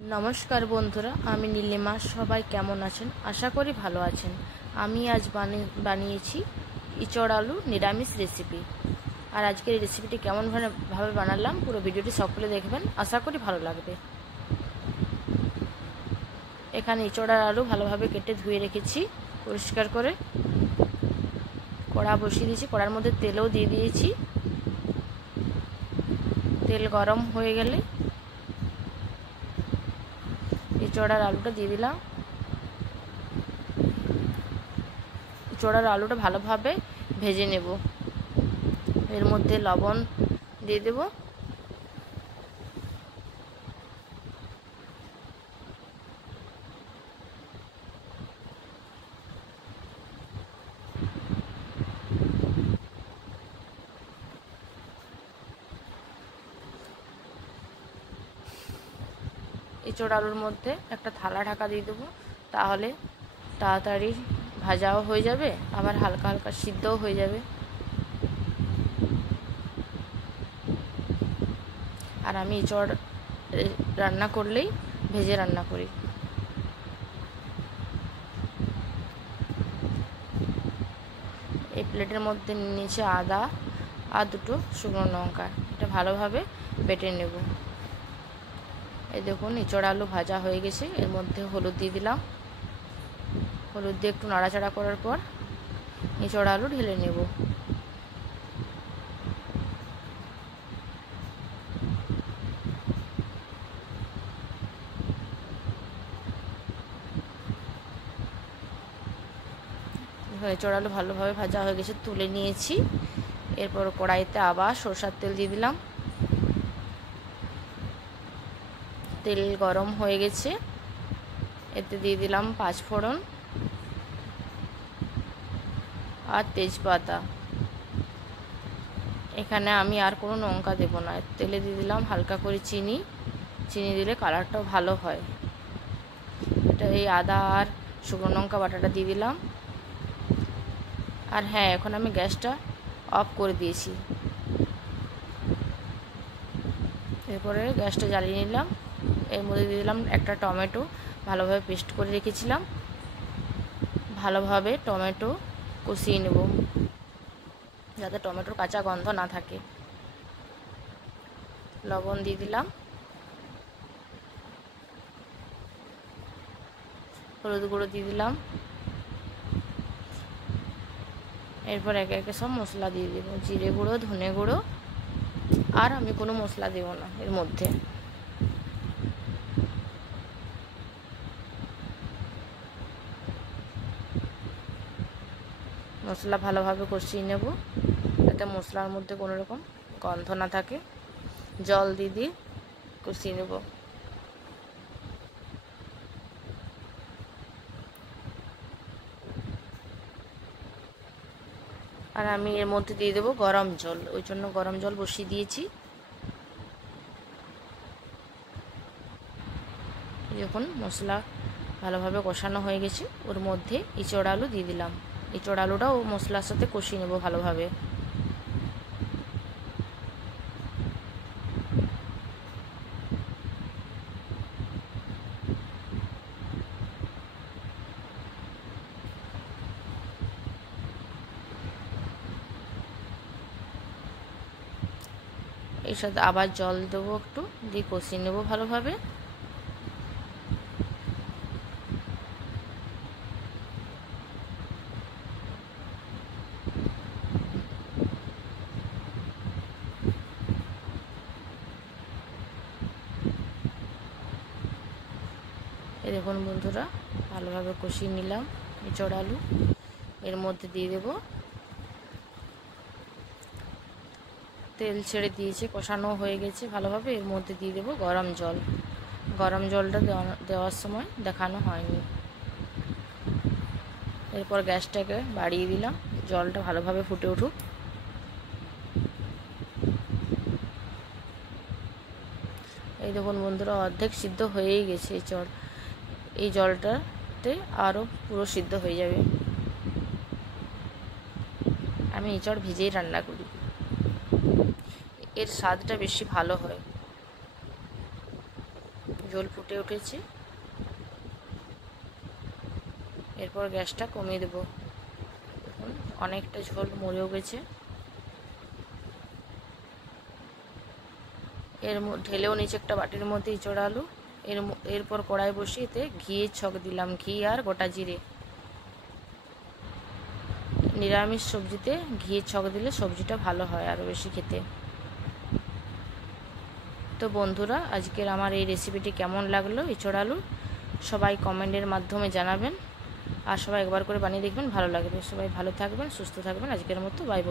नमस्कार बंधुरा आमी नीलिमा सबाई केमन आछेन आशा करी भालो आछेन। आमी आज बानिয়েছি इचड़ आलू निरामिष रेसिपि और आजकेर रेसिपिटी केमन भावे बानालाम पुरो भिडियोटी सकले देखबेन आशा करी भालो लागबे। एखाने इचड़ आलू भालोभावे केटे धुए रेखेছি परिष्कार करे कड़ा बसिए दिয়েছি कड़ार मধ্যে तेलও দিয়ে দিয়েছি। तेल गरम হয়ে গেলে इचड़ार आलूटा दिए दिलाम। इचड़ार आलूटा भालोभावे भेजे नेब। एर मধ্যে लवण दिए देब। इचड़ आलूर मধ্যে একটা থালা ঢাকা দিয়ে দেবো, তাহলে তাড়াতাড়ি ভাজাও হয়ে যাবে আবার হালকা হালকা সিদ্ধও হয়ে যাবে। আর আমি ইচড় রান্না করলেই ভেজে রান্না করি। এই প্লেটের মধ্যে নিয়েছি আদা আর দুটো শুকনো লঙ্কা, এটা ভালোভাবে বেটে নেব। এই দেখুন ইচড় আলু ভাজা হয়ে গেছে। এর মধ্যে হলুদ দিয়ে দিলাম। হলুদ দিয়ে একটু নাড়াচাড়া করার পর ইচড় আলু ঢেলে নেব। ইচড় আলু ভালোভাবে ভাজা হয়ে গেছে, তুলে নিয়েছি। এরপর কড়াইতে আবার সরষের তেল দিয়ে দিলাম। তেল গরম হয়ে গেছে, এতে দিয়ে দিলাম পাঁচফোড়ন আর তেজপাতা। এখানে আমি আর কোনো লঙ্কা দেব না। তেলে দিয়ে দিলাম হালকা করে চিনি। চিনি দিলে কালারটাও ভালো হয়। এটা এই আদা আর শুকনো লঙ্কা বাটাটা দিয়ে দিলাম। আর হ্যাঁ, এখন আমি গ্যাসটা অফ করে দিয়েছি। এরপরে গ্যাসটা জ্বালিয়ে নিলাম। এর মধ্যে দিয়ে দিলাম একটা টমেটো, ভালোভাবে পেস্ট করে রেখেছিলাম। ভালোভাবে টমেটো কষিয়ে নেব যাতে টমেটোর কাঁচা গন্ধ না থাকে। লবণ দিয়ে দিলাম, হলুদ গুঁড়ো দিয়ে দিলাম। এরপর একে একে সব মশলা দিয়ে দেব, জিরে গুঁড়ো, ধনে গুঁড়ো। আর আমি কোনো মশলা দেব না এর মধ্যে। মশলা ভালোভাবে কষিয়ে নেব যাতে মশলার মধ্যে কোনো রকম গন্ধ না থাকে। জল দিয়ে কষিয়ে নেব। আর আমি এর মধ্যে দিয়ে দেবো গরম জল, ওই জন্য গরম জল বসিয়ে দিয়েছি। যখন মশলা ভালোভাবে কষানো হয়ে গেছে, ওর মধ্যে ইচড় আলু দিয়ে দিলাম। ইচড় আলুটাও মশলার সাথে কষিয়ে নেব ভালোভাবে। এর সাথে আবার জল দেবো, একটু দিয়ে কষিয়ে নেব ভালোভাবে। এই দেখুন বন্ধুরা, ভালোভাবে কষিয়ে নিলাম ইচড় আলু। এর মধ্যে দিয়ে দেব, তেল ছেড়ে দিয়েছে, কষানো হয়ে গেছে ভালোভাবে। এর মধ্যে দিয়ে দেব গরম জল। গরম জলটা দেওয়ার সময় দেখানো হয়নি। এরপর গ্যাসটাকে বাড়িয়ে দিলাম, জলটা ভালোভাবে ফুটে উঠুক। এই দেখুন বন্ধুরা, অর্ধেক সিদ্ধ হয়েই গেছে ইচড়। এই জলটাতে আরও পুরো সিদ্ধ হয়ে যাবে। আমি ইচড় ভেজেই রান্না করি, এর স্বাদটা বেশি ভালো হয়। ঝোল ফুটে উঠেছে। এরপর গ্যাসটা কমিয়ে দেবো। দেখুন অনেকটা ঝোল মরেও গেছে। ঢেলেও নিচে একটা বাটির মধ্যে ইঁচড় আলু। এরপর কড়াই বসিয়ে এতে ঘিয়ের ছক দিলাম, ঘি আর গোটা জিরে। নিরামিষ সবজিতে ঘিয়ের ছক দিলে সবজিটা ভালো হয় আরও বেশি খেতে। তো বন্ধুরা, আজকের আমার এই রেসিপিটি কেমন লাগলো ইঁচড় আলু, সবাই কমেন্টের মাধ্যমে জানাবেন। আর সবাই একবার করে বানিয়ে দেখবেন, ভালো লাগবে। সবাই ভালো থাকবেন, সুস্থ থাকবেন। আজকের মতো বাই।